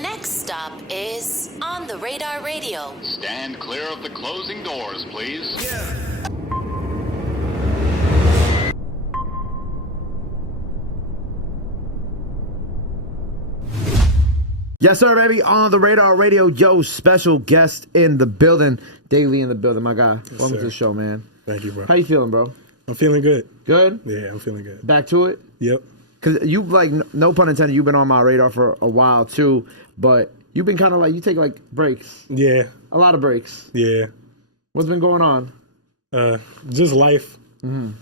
next stop is On the Radar Radio. Stand clear of the closing doors, please. Yes, sir, baby. On the Radar Radio, yo, special guest in the building. Daily in the building, my guy. Yes, Welcome sir. to the show, man. Thank you, bro. How you feeling, bro? I'm feeling good. Good? Yeah, I'm feeling good. Back to it? Yep. Because you, like, no pun intended, you've been on my radar for a while, too. But you've been kind of like, you take, like, breaks. Yeah. A lot of breaks. Yeah. What's been going on? Just life.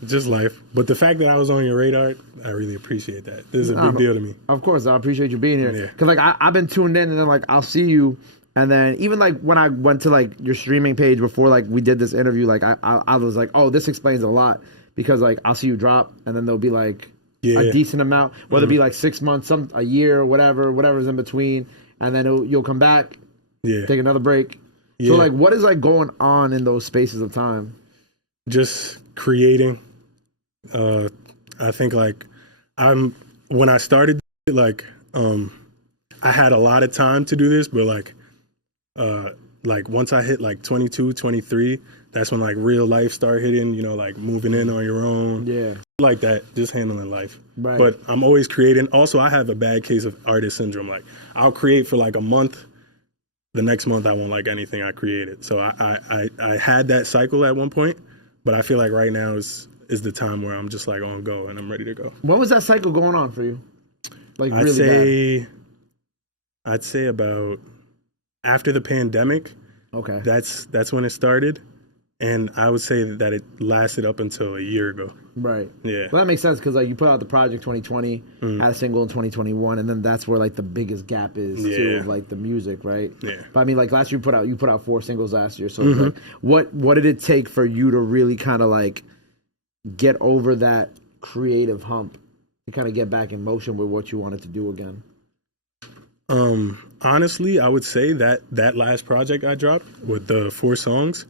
Just life. But the fact that I was on your radar, I really appreciate that. This is a big deal to me. Of course, I appreciate you being here. Yeah. Because, like, I've been tuned in, and then, like, I'll see you. And then even, like, when I went to, like, your streaming page before, like, we did this interview, like, I was like, oh, this explains a lot. Because, like, I'll see you drop, and then there'll be, like, a decent amount, whether it be, like, 6 months, a year, whatever's in between. And then you'll come back, take another break. Yeah. So, like, what is, like, going on in those spaces of time? Just creating. I think, like, when I started, like, I had a lot of time to do this, but, like once I hit, like, 22, 23, that's when, like, real life started hitting, you know, like, moving in on your own. Yeah. Like that, just handling life. Right. But I'm always creating. Also, I have a bad case of artist syndrome. Like, I'll create for, like, a month. The next month, I won't like anything I created. So I had that cycle at one point, but I feel like right now is the time where I'm just, like, on go and I'm ready to go. When was that cycle going on for you? Like, I'd really bad? I'd say about after the pandemic. Okay. That's when it started, and I would say that it lasted up until a year ago. Right. Yeah. Well, that makes sense because, like, you put out the project 2020, had a single in 2021, and then that's where, like, the biggest gap is too, of, like, the music, right? Yeah. But I mean, like, last year you put out 4 singles last year. So like, what did it take for you to really kind of, like, get over that creative hump to kind of get back in motion with what you wanted to do again? Honestly, I would say that last project I dropped with the 4 songs,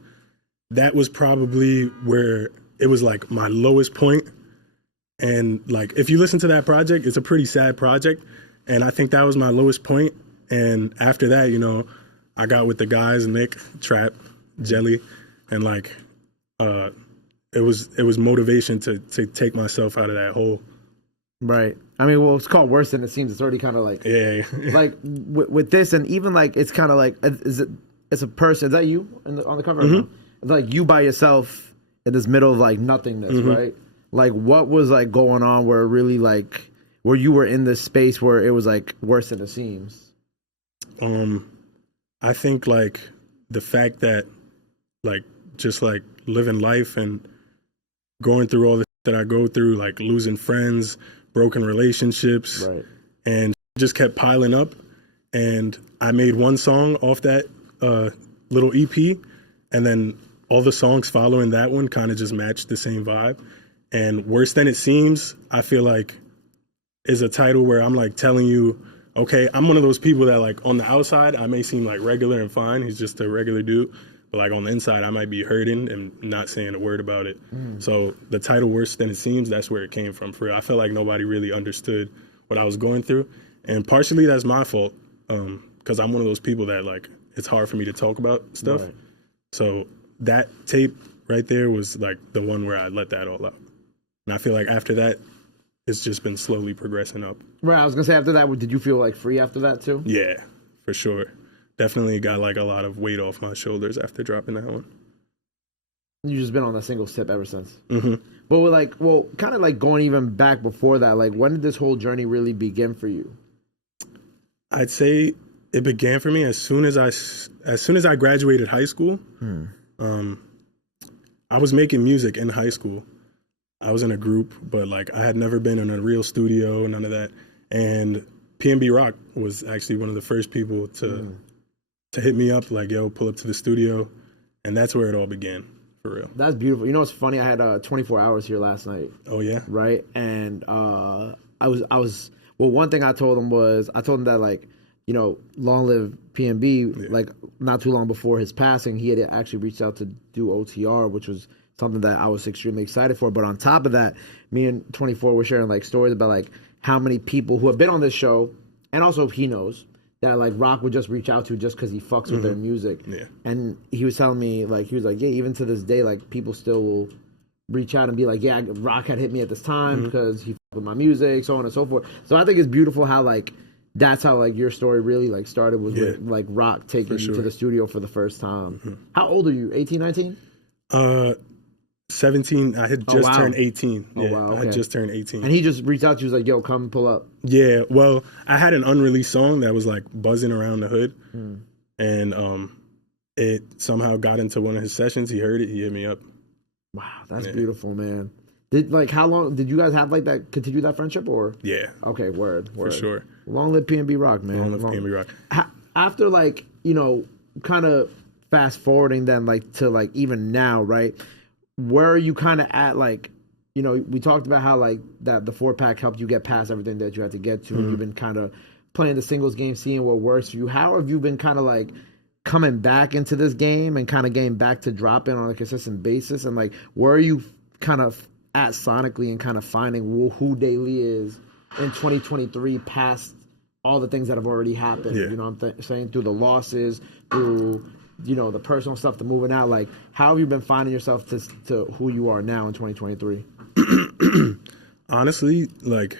that was probably where it was, like, my lowest point. And, like, if you listen to that project, it's a pretty sad project. And I think that was my lowest point. And after that, you know, I got with the guys, Nick, Trap, Jelly, and, like, it was motivation to take myself out of that hole. Right. I mean, well, it's called Worse Than It Seems. It's already kind of like, like with this, and even, like, it's kind of like, it's a person. Is that you on the cover? It's like you by yourself in this middle of, like, nothingness, right? Like, what was, like, going on where really, like, where you were in this space where it was, like, worse than it seems? I think, like, the fact that, like, just, like, living life and going through all the that I go through, like, losing friends, broken relationships, Right. and just kept piling up. And I made one song off that little EP, and then all the songs following that one kind of just matched the same vibe. And Worse Than It Seems, I feel like, is a title where I'm, like, telling you, okay, I'm one of those people that, like, on the outside, I may seem like regular and fine. He's just a regular dude. But, like, on the inside, I might be hurting and not saying a word about it. So the title Worse Than It Seems, that's where it came from, for real. I felt like nobody really understood what I was going through. And partially that's my fault, because I'm one of those people that, like, it's hard for me to talk about stuff. Right. So that tape right there was, like, the one where I let that all out. And I feel like after that, it's just been slowly progressing up. Right. I was gonna say, after that, did you feel, like, free after that too? Yeah, for sure. Definitely got, like, a lot of weight off my shoulders after dropping that one. You just been on that single tip ever since. But we're like, well, kind of like going even back before that, like, when did this whole journey really begin for you? I'd say it began for me as soon as I graduated high school. I was making music in high school. I was in a group, but, like, I had never been in a real studio, none of that. And PNB Rock was actually one of the first people to hit me up, like, yo, pull up to the studio. And that's where it all began, for real. That's beautiful. You know what's funny? I had 24 hours here last night. Oh, yeah? Right? And I was well, one thing I told him that, like, you know, long live PNB, like, not too long before his passing, he had actually reached out to do OTR, which was something that I was extremely excited for. But on top of that, me and 24 were sharing, like, stories about, like, how many people who have been on this show, and also he knows, that like Rock would just reach out to just because he fucks with their music. Yeah. And he was telling me like he was like, yeah, even to this day, like people still will reach out and be like, yeah, Rock had hit me at this time because he fucked with my music, so on and so forth. So I think it's beautiful how like that's how like your story really like started was with like Rock taking you to the studio for the first time. How old are you? 18, 19? 17. I had just turned 18. Oh, Yeah, wow, okay. I had just turned 18. And he just reached out to you, was like, yo, come pull up. Yeah, well, I had an unreleased song that was like buzzing around the hood, and it somehow got into one of his sessions. He heard it. He hit me up. Wow, that's beautiful, man. Did like how long did you guys have like that continue that friendship or? Yeah. Okay, word. For sure. Long live P&B Rock, man. Long live P&B Rock. After like, you know, kind of fast forwarding then like to like even now, right? Where are you kind of at like, you know, we talked about how like that the 4-pack helped you get past everything that you had to get to and you've been kind of playing the singles game, seeing what works for you. How have you been kind of like coming back into this game and kind of getting back to dropping on a consistent basis? And like, where are you kind of at sonically and kind of finding who Daily is in 2023 past all the things that have already happened? You know what I'm saying? Through the losses, through, you know, the personal stuff, the moving out. Like, how have you been finding yourself to who you are now in 2023? Honestly, like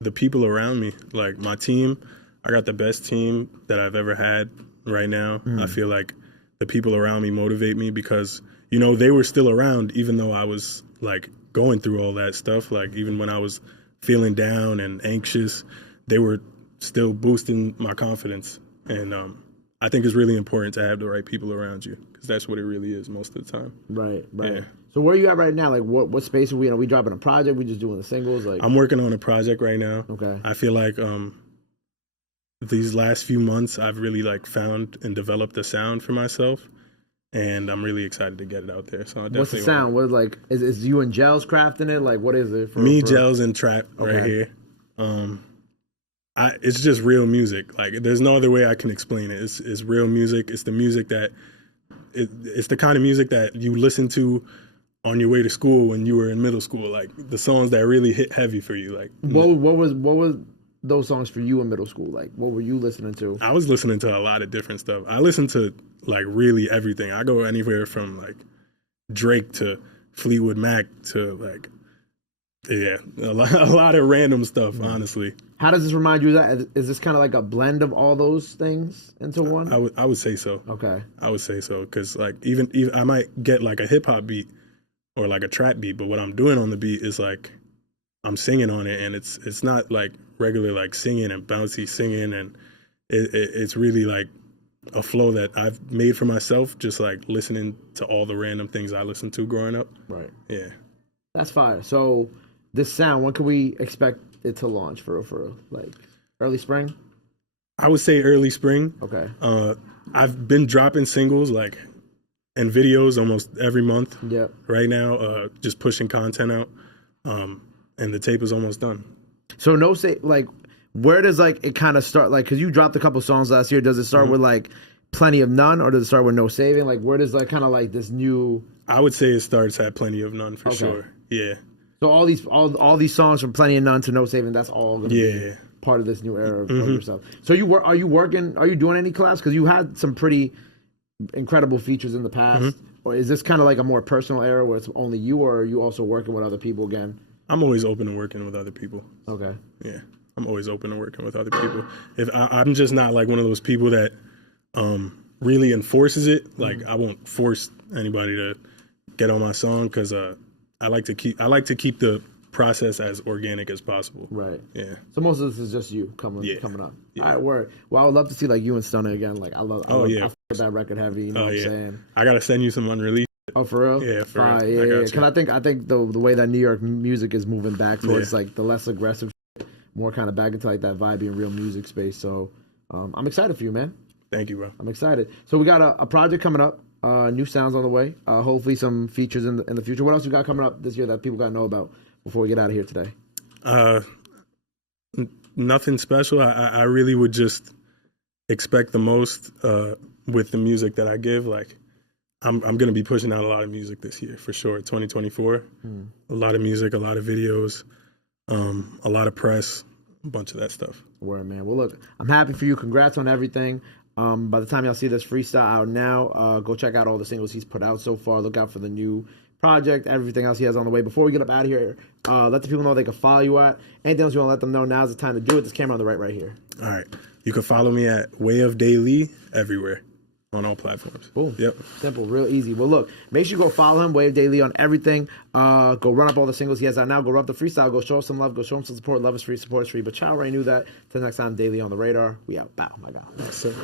the people around me, like my team, I got the best team that I've ever had right now. I feel like the people around me motivate me because, you know, they were still around even though I was like going through all that stuff. Like even when I was feeling down and anxious, they were still boosting my confidence. And I think it's really important to have the right people around you because that's what it really is most of the time. Right. Yeah. So where are you at right now? Like what space are we in? Are we dropping a project? We just doing the singles? Like I'm working on a project right now. Okay. I feel like these last few months I've really like found and developed a sound for myself, and I'm really excited to get it out there. So I definitely what's the sound? What like is you and Gels crafting it? Like what is it? Gels and Trap right here. It's just real music. Like there's no other way I can explain it. It's real music. It's the music that it's the kind of music that you listen to on your way to school when you were in middle school. Like the songs that really hit heavy for you. Like what was those songs for you in middle school? Like what were you listening to? I was listening to a lot of different stuff. I listened to like really everything. I go anywhere from like Drake to Fleetwood Mac to like a lot of random stuff, honestly. How does this remind you of that? Is this kind of like a blend of all those things into one? I would say so. Okay. I would say so because like even I might get like a hip hop beat or like a trap beat, but what I'm doing on the beat is like I'm singing on it, and it's not like regular like singing and bouncy singing, and it's really like a flow that I've made for myself, just like listening to all the random things I listened to growing up. Right. Yeah. That's fire. So this sound, when can we expect it to launch for real? Like early spring? I would say early spring. Okay. I've been dropping singles like and videos almost every month. Yep. Right now, just pushing content out. And the tape is almost done. So like where does like it kind of start? Like, cause you dropped a couple songs last year. Does it start with like Plenty of None, or does it start with No Saving? Like where does like kind of like this new? I would say it starts at Plenty of None for sure. Yeah. So all these songs from Plenty of None to No Saving, that's all gonna be part of this new era of yourself. So are you doing any collabs? Because you had some pretty incredible features in the past. Or is this kind of like a more personal era where it's only you, or are you also working with other people again? I'm always open to working with other people. Okay. Yeah, I'm always open to working with other people. If I'm just not like one of those people that really enforces it. Like I won't force anybody to get on my song because I like to keep the process as organic as possible. Right. Yeah. So most of this is just you coming up. Yeah. All right, word. Well, I would love to see like you and Stunna again. Like I love that record heavy. You know what I'm saying? I gotta send you some unreleased. Oh, for real? Yeah, for real. Yeah. Because I think the way that New York music is moving back towards like the less aggressive, more kind of back into like that vibey and real music space. So I'm excited for you, man. Thank you, bro. I'm excited. So we got a project coming up. New sounds on the way. Hopefully some features in the future. What else you got coming up this year that people got to know about before we get out of here today? Nothing special. I really would just expect the most with the music that I give. Like I'm going to be pushing out a lot of music this year for sure. 2024, a lot of music, a lot of videos, a lot of press, a bunch of that stuff. Word, man. Well, look, I'm happy for you. Congrats on everything. By the time y'all see this freestyle out now, go check out all the singles he's put out so far. Look out for the new project, everything else he has on the way. Before we get up out of here, let the people know they can follow you at. Anything else you want to let them know, now's the time to do it. This camera on the right here. All right. You can follow me at Way of Daily everywhere on all platforms. Boom. Yep. Simple, real easy. Well, look, make sure you go follow him, Wave Daily, on everything. Go run up all the singles he has out now. Go rub the freestyle. Go show him some love. Go show him some support. Love is free, support is free. But Chow already knew that. Till next time, Daily on the Radar. We out. Bow, my God. That's it.